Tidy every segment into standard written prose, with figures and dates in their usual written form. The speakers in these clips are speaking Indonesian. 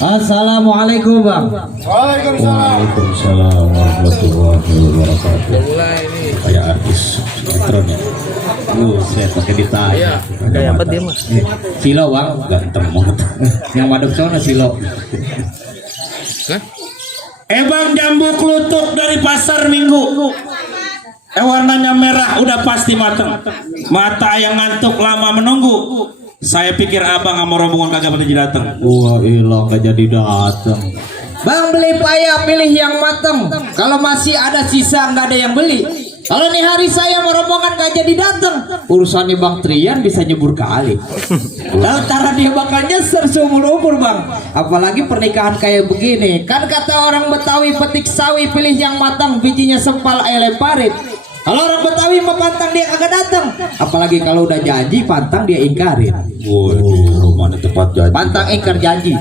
Assalamualaikum Bang. Waalaikumsalam warahmatullahi wabarakatuh. Kayak artis sinetron ya. Saya pakai ditanya. Kayak apa dia Mas? Silo Bang, ganteng banget. Yang madep sono Silo. Bang, jambu klutuk dari pasar Minggu. Warnanya merah udah pasti mateng. Mata yang ngantuk lama menunggu. Saya pikir abang sama rombongan kagak pada datang. Wah ilah gak jadi datang. Bang beli payah pilih yang mateng. Kalau masih ada sisa nggak ada yang beli. Kalau nih hari saya mau rombongan gak jadi datang, urusannya Bang Trian bisa nyebur kali. Lantaran dia bakal nyeser seumur umur Bang. Apalagi pernikahan kayak begini. Kan kata orang Betawi petik sawi pilih yang matang, bijinya sempal lemparin. Kalau orang Betawi mau pantang dia kagak datang. Apalagi kalau udah janji pantang dia ingkarin. Waduh, mana tepat janji. Pantang ingkar janji.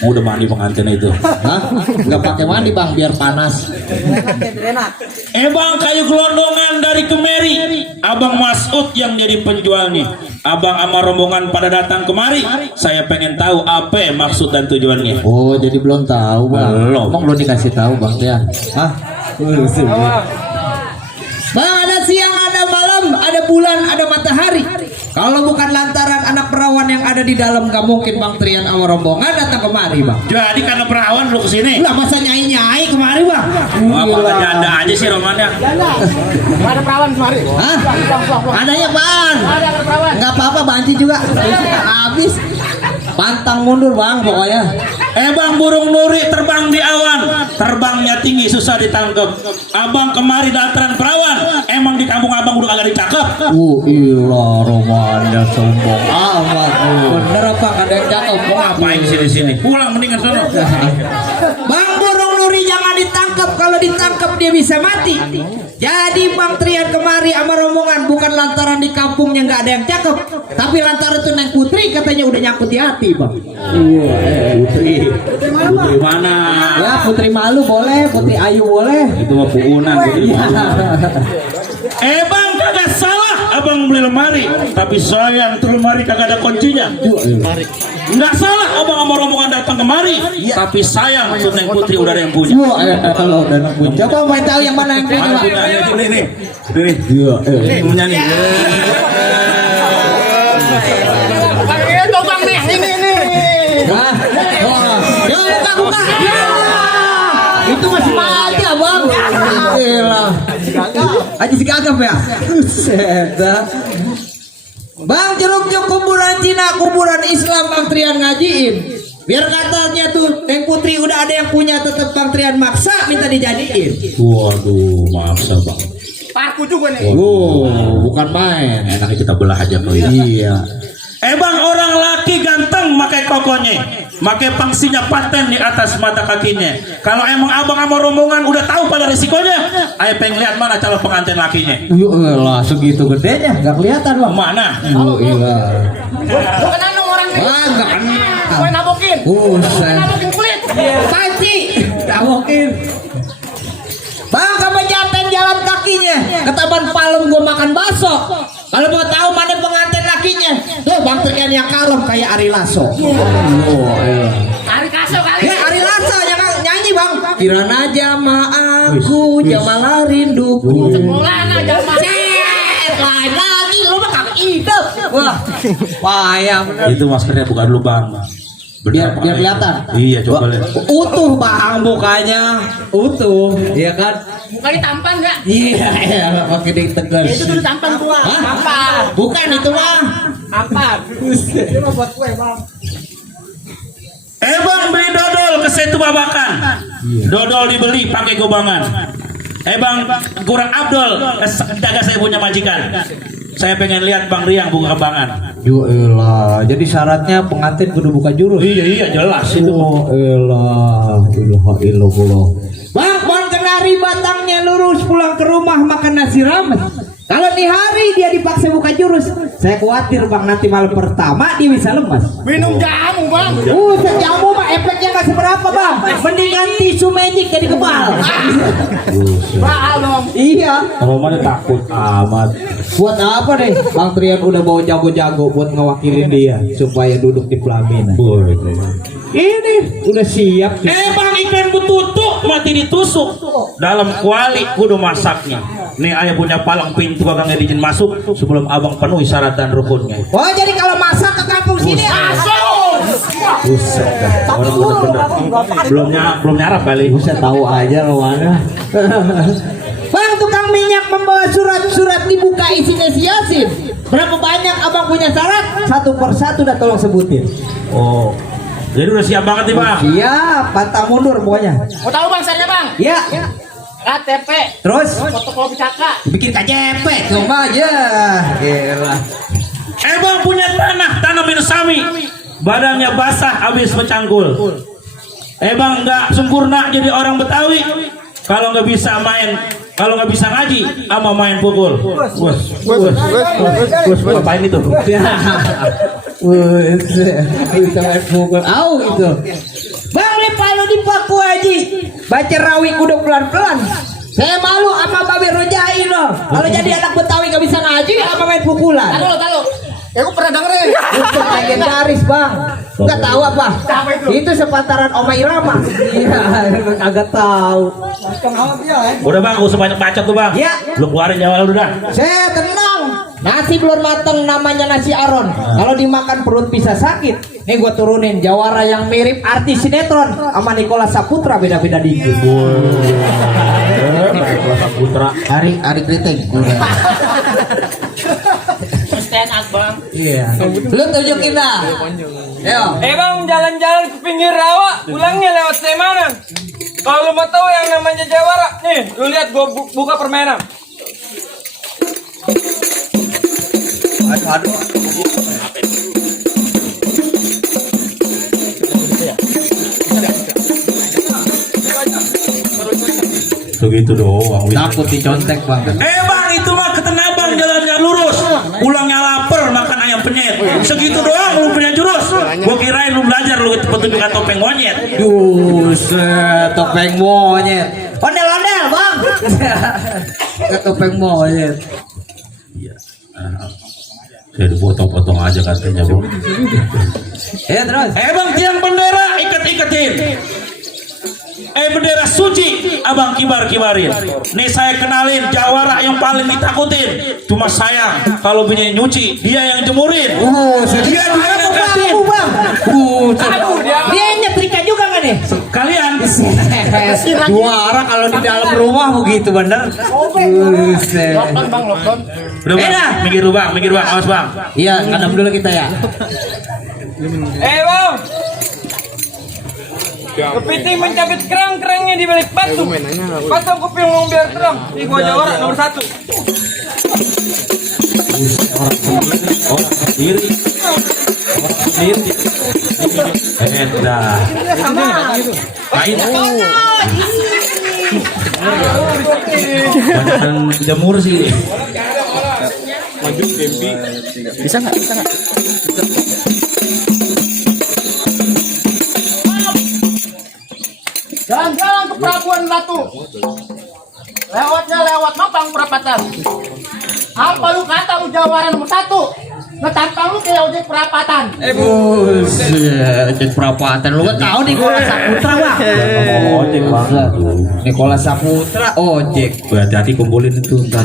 Mau udah mandi pengantin itu. Hah? Nggak pakai mandi Bang biar panas. Bang, kayu gelondongan dari Kemeri. Abang Masud yang jadi penjualnya. Abang sama rombongan pada datang kemari. Saya pengen tahu apa maksud dan tujuannya. Oh jadi belum tahu Bang. Belum. Emang belum dikasih tahu Bang ya? Hah? Bang ada siang, ada malam, ada bulan, ada matahari. Kalau bukan lantaran anak perawan yang ada di dalam, gak mungkin Bang Trian sama rombongan datang kemari Bang. Jadi karena perawan lu kesini. Lah masa nyai kemari Bang? Apa janda aja sih romannya. Ada perawan kemari. Hah? Adanya apaan? Ada perawan. Nggak apa-apa banci juga. Habis. Pantang mundur Bang pokoknya. Bang, burung nuri terbang di awan. Terbangnya tinggi susah ditangkap. Abang kemari dataran perawan. Emang di kampung abang udah kagak dicakep. Ilah romannya sombong amat. Bener apa ada yang cakep? Mau ngapain sih di sini? Pulang mendingan sono. Bang burung nuri jangan ditangkap. Kalau ditangkap dia bisa mati. Jadi Bang Trian kemari sama rombongan bukan lantaran di kampungnya nggak ada yang cakep, tapi lantaran tuh Neng Putri katanya udah nyangkut di hati Bang. Putri mana? Ya Putri Malu boleh, Putri Ayu boleh. Itu mah puunan. Bang, kagak salah abang beli lemari, tapi sayang tuh lemari kagak ada kuncinya. Nggak salah abang sama rombongan datang kemari, tapi sayang tuh Neng Putri udah ada yang punya. Kalau udah neng punya, coba mau tahu yang mana yang punya Bang? Ini punya nih. Bang nih, ini. Hah? Ya buka. Ya. Itu masih aja Bang. Gila. Aja si gagap ya. Buset dah. Bang jeruk kuburan Cina, kuburan Islam Bang Trian ngajiin. Biar katanya tuh Neng Putri udah ada yang punya, tetep Bang Trian maksa minta dijadiin. Waduh, maksa bang. Parku juga nih. Bukan main. Enaknya kita belah aja kali. Iya. Bang, orang laki ganteng makai kokonya, makai pangsinya paten di atas mata kakinya. Kalau emang abang sama rombongan udah tahu pada resikonya, ayo pengen lihat mana calon pengantin lakinya. Lah segitu gedenya nggak kelihatan Bang. Mana? Iya. Bukan anu orang nih. Nggak kena. Kau nabokin. Nabokin kulit. Panci, nabokin. Bang, kamu jaten jalan kakinya ke Taman Palem gua makan bakso. Kalau mau tahu mana pengantin lakinya, tuh Bang Trian yang kalem kayak Ari Lasso. Ari kaso kali. Ya Ari Lasso yang nyanyi Bang. Kirana jama aku, jamalah rinduku. Mulana jama. Lain lagi lu mah kagak hidup. Wah, payah bener. Itu maskernya bukan lubang. Biar kelihatan. Iya, coba lihat. Utuh Bang mukanya, utuh, iya kan? Mukanya tampan enggak? Iya, pakai ditegas. Itu dulu tampan gua. Tampan. Bukan itu mah. Tampan. Itu mah buat kue, Bang. Bang, beli dodol ke Setu Babakan. Dodol dibeli pakai gobangan. Bang, kurang Abdul, jaga saya punya majikan. Saya pengen lihat Bang Riang buka kembangan. Yuelah, jadi syaratnya pengantin kudu buka jurus. Iya jelas itu. Oh elah, ilah. Bang, kenari batangnya lurus pulang ke rumah makan nasi rames. Kalau di hari dia dipaksa buka jurus, saya khawatir bang nanti malam pertama dia bisa lemas. Minum jamu bang. Jamu mah efeknya nggak seberapa bang. Mendingan tisu magic jadi kebal. Mahal dong. Iya. Kalau mana takut amat. Buat apa deh? Bang Trian udah bawa jago-jago buat ngewakilin dia supaya duduk di pelaminan. Ini udah siap. Bang, ikan betutuk mati ditusuk. Dalam kuali kudu masaknya. Nih ayah punya palang pintu kagak izin masuk sebelum abang penuhi syarat dan rukunnya. Oh jadi kalau masak ke kampung sini asal. Buset dah. Orang bener-bener belum nyarap kali. Bisa tahu aja lo mana. Bang tukang minyak membawa surat-surat dibuka isinya si Yasin. Berapa banyak abang punya syarat? Satu persatu dah tolong sebutin. Oh. Jadi udah siap banget nih bang. Siap, pantang mundur pokoknya. Mau tahu bang syaratnya bang? Ya. KTP. Terus? Fotokopi kakak. Bikin KJP, coba aja. Gila. Bang punya tanah minus sami. Badannya basah habis mencangkul. Bang nggak sempurna jadi orang Betawi. Kalau nggak bisa main, kalau nggak bisa ngaji, ama main pukul. Ngapain itu? Bisa main pukul. Au itu. Bang Lepalo di Paku Haji. Baca rawi kudu pelan-pelan. Saya malu sama Babe Rojai loh. Kalau jadi anak Betawi nggak bisa ngaji, apa main pukulan? Tahu. Ya aku pernah dengerin. Itu legendaris bang. Nggak tahu apa? Itu sepantaran Oma Irama. Iya, agak tahu. Udah bang, usah banyak bacot tuh bang. Ya. Lu keluarin nyawa lu dah. Saya tenang. Nasi belum mateng namanya nasi aron. Kalau dimakan perut bisa sakit. Nih gua turunin jawara yang mirip artis sinetron sama Nikola Saputra beda-beda dikit. Nikola Saputra. Ari Kriting. Stand up bang. Iya. Lu tunjukin dah. Yo. Bang jalan-jalan ke pinggir rawa, pulangnya lewat Sleman. Kalau lu mau tahu yang namanya jawara, nih, lu lihat gua buka permainan. Aduh. Begitu doang. Takut dicontek bang. Bang itu mah ketenabang jalannya lurus. Pulangnya lapar makan ayam penyet. Segitu doang lu punya jurus. Gua kirain lu belajar lu petunjukan topeng monyet. Buset, topeng monyet. Ondel-ondel bang. Ke topeng monyet. Saya dipotong-potong aja katanya bang. Ya terus. Bang tiang bendera ikat-ikatin. Bendera suci abang kibarin. Nih saya kenalin jawara yang paling ditakutin. Cuma sayang kalau punya nyuci dia yang jemurin. Dia ngangkatin. Dia nyetrika juga nggak nih? Kalian Juara kalau di dalam rumah begitu bener. Buset. Bang lockdown. udah bang, minggir bang, awas bang. Iya, ngadam dulu kita ya. Bang, kepiting mencabut kerang-kerangnya di balik batu. Pasang kuping mau biar terang. Ini gua jawara nomor 1. Orang sendiri. Dah. Main. Banyakan jamur sih. Bisa nggak? Jalan-jalan ke Pelabuhan Ratu. Lewatnya lewat Mampang Perapatan. Apa lu kata lu jawara nomor 1? Ngetampang lu kayak ojek perapatan. Buset, ojek perapatan. Lu kan tahu Nikola Saputra bang. Ojek bang. Nikola Saputra ojek. Hati-hati kumpulin itu ntar.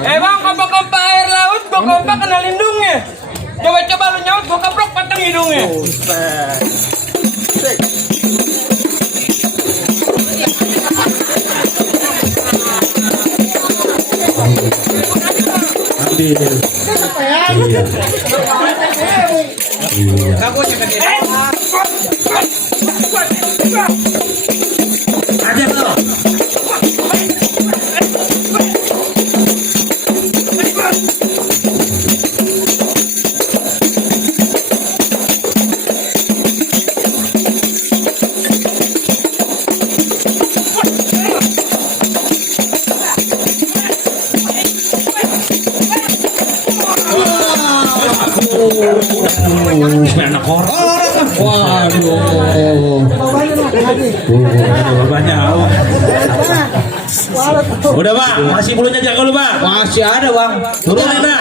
Bang, kompak-kompak air laut, gua kompak kena lindungnya. Coba-coba lu nyaut, gua keprok patang hidungnya. Iya. Ajar lo. Anak orang. Waduh. Banyak. Udah bang, masih bulunya jago lu bang. Masih ada bang. Turunin dah.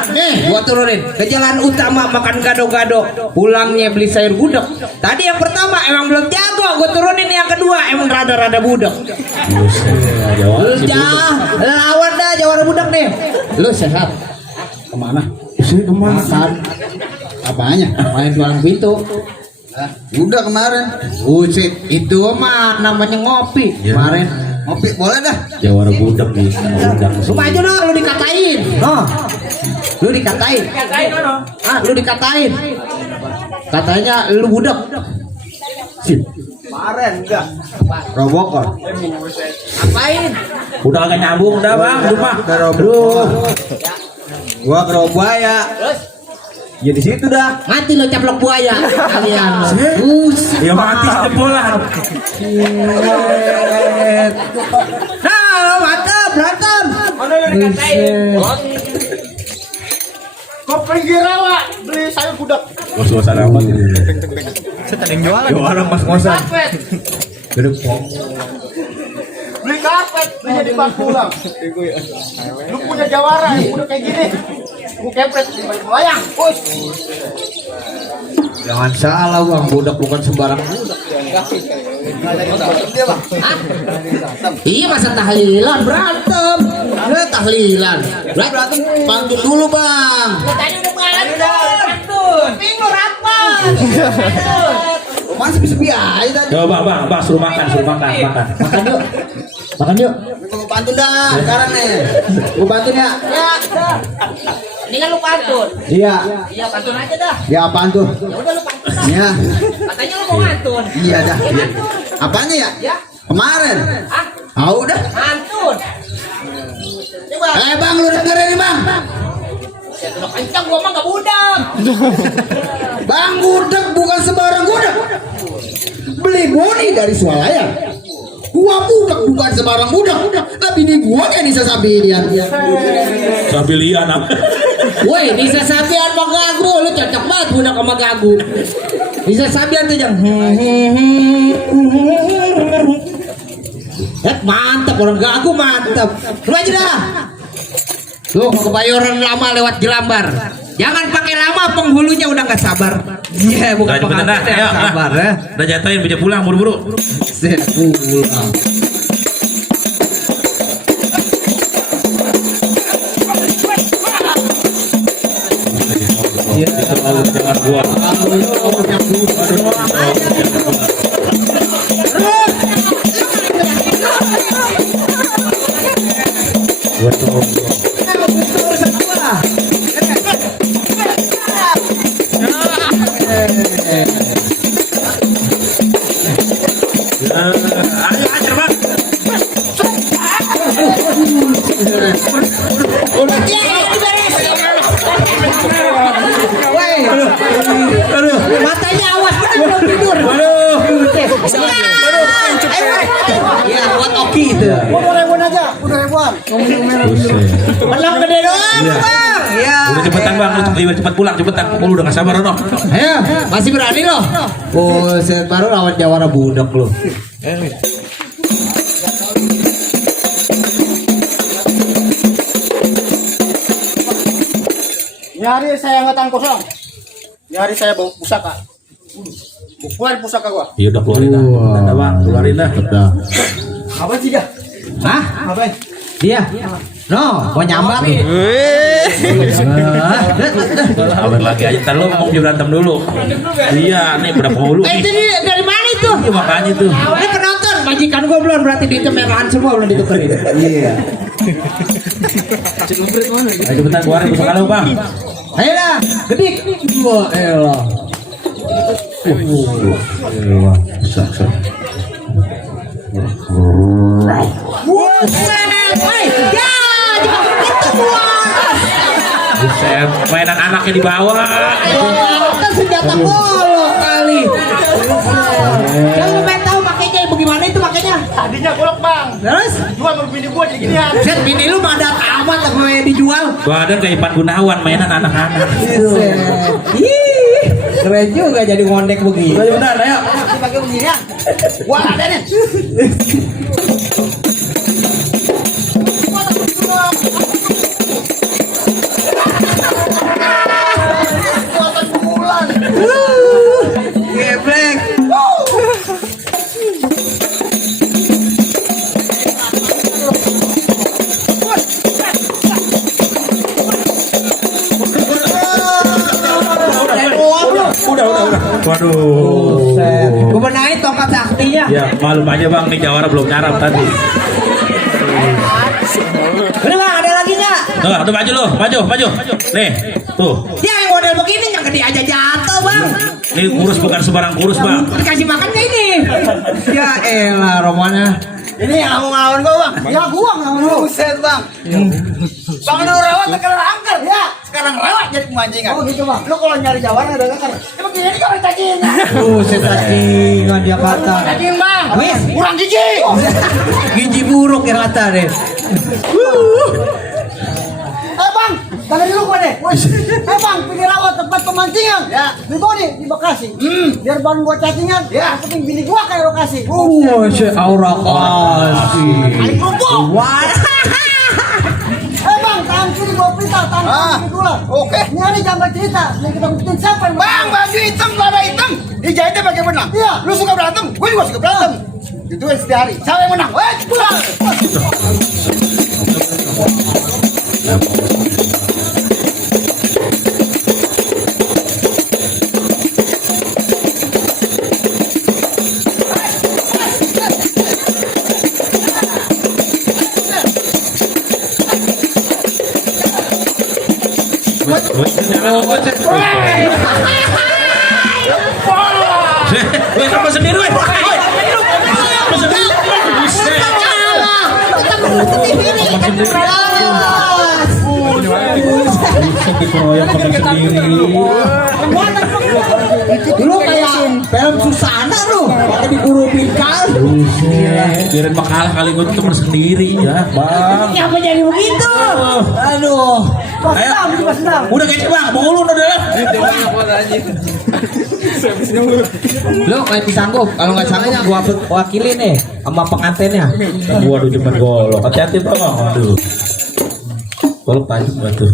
Gua turunin ke jalan utama makan gado-gado. Pulangnya beli sayur gudeg. Tadi yang pertama emang belum jago. Gua turunin yang kedua emang rada-rada budek. Lu lawan dah jawara budak nih. Lu sehat. Kemana? Kemana? Makan. Apanya? Main jualan pintu. Udah kemarin. Buset, itu mah namanya ngopi. Kemarin Ngopi boleh dah. Jawara budak nih. lu maju dong, lu dikatain. Oh. Lu dikatain. Lu dikatain. Katanya lu budak. Sip. Kemarin enggak. Robokor. Apain? Udah agak nyambung udah bang, lupa. Aduh. Gua ke Robaya. Ya di situ dah. Mati lo caplok buaya kalian. Ya mati jebolan. Nah, mantap, berantem. Mana yang dikatain? Ke pinggir rawa beli sayur gudeg. Suasana amat. Jualan mas-kosan. Karpet. Beli karpet, belinya di Bangkulang. Lu punya jawara, udah kayak gini. Lu kepret, melayang. Push. Jangan salah bang, budak bukan sembarang budak. Iya masa tahlilan berantem. Tahlilan. Berantem pantun dulu bang. Tadi udah pantun. Pinggul apa? Mas sepi-sepi aja tadi. Coba bang, suruh makan. Makan yuk. Makan yuk. Gua pantun dah sekarang nih. Gua pantun ya. Ya, dah. Ini kan lu pantun. Iya. Iya, pantun aja dah. Ya apaan tuh? Ya udah lu pantun dah. Iya. Katanya lu mau pantun. Iya dah. Ya Iya. pantun. Apanya ya? Ya. Kemarin. Ah, Ah udah. pantun. Coba. Bang lu dengerin nih bang. Ya udah kencang gua mah enggak budak. Bang gudeg bukan sembarang gudeg. Beli boni dari swalayan. Gua budak bukan sembarang budak. Tapi ini gua yang bisa sabian. Sabilian apa? Woi, Nisa Sabian sama Gagu, lu cocok banget budak sama Gagu. Nisa Sabian tuh yang mantap, orang Gagu mantap. Lu aja dah. Tuh kebayoran lama lewat Jelambar. Jangan pakai lama, penghulunya udah nggak sabar. Iya, bukan Udah cepetan dah, pengantin ayo. yang sabar ya. Udah jatuhin, bisa pulang buru-buru. Set pulang. Jangan buat. Ayo ajar bang. Aduh. Matanya awas bener belum tidur. Aduh. Ya, buat Oki itu. Gua ribuan aja, udah ribuan. Menang gede doang, Bang. Ya. Udah cepetan bang, lu cepet pulang cepetan. Lu udah gak sabar no. Ayo, masih berani loh. Buset, baru lawan Jawara budak lo. Ini hari saya angkatan kosong. Ini hari saya bawa pusaka. Gua keluarin pusaka gua. Iya udah keluarin dah. Udah bang, keluarin dah. Apa sih dia? Hah? Apa? Dia? No, mau nyambar. Sabar lagi aja, ntar lu mau berantem dulu. Iya, nih berapa hulu nih. Itu dari mana itu? Iya makanya tuh. Ini penonton, majikan gua belum berarti di merahan semua belum ditukerin. Iya. Ayo cepetan keluarin pusaka lu bang. Ayo dah, gedik. Wah, elah. Buset, mainan anaknya di bawah. Kan senjata golok kali. Kalau main tahu makainya bagaimana itu makainya? Tadinya golok bang. Terus? Jual baru bini gua jadi ginian. Set bini lu madat amat apa yang dijual? Badan kayak Ipan Gunawan mainan anak-anak. Ih, keren juga jadi ngondek begini. Ayo benar, ayo. Pakai beginian. Gua ada nih. Kuatan bulan. Geblek. Udah. Waduh. Gue benahin tongkat saktinya. Ya, malum aja bang, nih Jawara belum nyarap tadi. Udah bang, ada lagi nggak? Tuh, maju lu, maju. Nih, tuh. Ya yang model begini yang gede aja jatuh bang. Ini kurus bukan sembarang kurus bang. Dikasih makannya ini. Ya elah Romana. Ini yang ngelawan gua bang. Ya gua ngelawan lu. Buset bang. Bang lu rawat terkenal angker ya. Sekarang rawat jadi pemancingan. Oh gitu bang. Lu kalau nyari jawara ada angker. Emang gini kalau cacingan. Saya cacingan dia kata. Cacing bang. Wes. Kurang gigi. Gigi buruk ya kata deh. Bang, tangan dulu gua deh. Bang, pilih rawat tempat pemancingan. Ya. Di Boni, di Bekasi. Biar bang gua cacingan. Ya. Penting bini gua kayak lokasi. Si aura kasih. Kali kerupuk. Wah. Bang, tangan kiri gua perintah, tangan kiri gua. Oke. Ini hari gambar cerita. Yang kita ngikutin siapa yang bang, baju hitam, lada hitam. Dijahitnya pakai benang. Iya. Lu suka berantem, gue juga suka berantem. Itu setiap hari. Siapa yang menang? Weh, pulang. Weh, apa sendiri weh? Apa sendiri? Buset. Dikeroyok pakai sendiri. Dulu kayak film Susana lu, pakai diburu bingkal. Kirain makalah kali gue cuma sendiri ya, bang. Kenapa jadi begitu? Aduh. Ayo, udah kece bang, bulu udah. Lu masih sanggup? Kalau nggak sanggup, gua wakili nih sama pengantinnya. Waduh, cuma golok. Hati-hati bang, aduh. Golok tajam batu.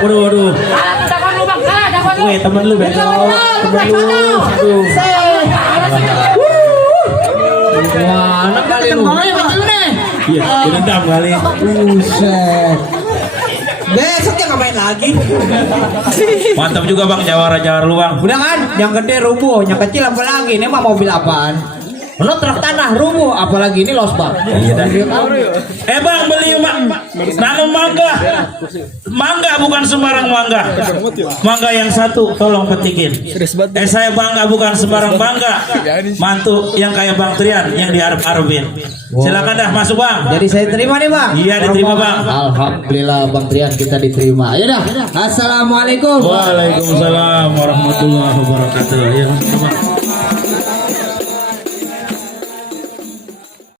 Waduh. Weh, temen lu besok. Temen lu. Aduh. Wah, anak kali lu. Iya, dendam kali. Buset. Besok dia ngapain lagi? Mantap juga bang, jawara luang. Udah kan, yang gede rubuh, yang kecil apa lagi? Ini mah mobil apaan? Lo truk tanah rubuh, apalagi ini losbak. Iya dah. Bang, beli nanam mangga. Mangga bukan sembarang mangga. Mangga yang satu tolong petikin. Saya bangga bukan sembarang bangga. Mantu yang kayak Bang Trian yang diarep-arepin. Silakan dah masuk bang. Jadi saya terima nih bang. Iya diterima bang. Alhamdulillah Bang Trian kita diterima. Ayo dah. Assalamualaikum. Waalaikumsalam warahmatullahi wabarakatuh. Ya,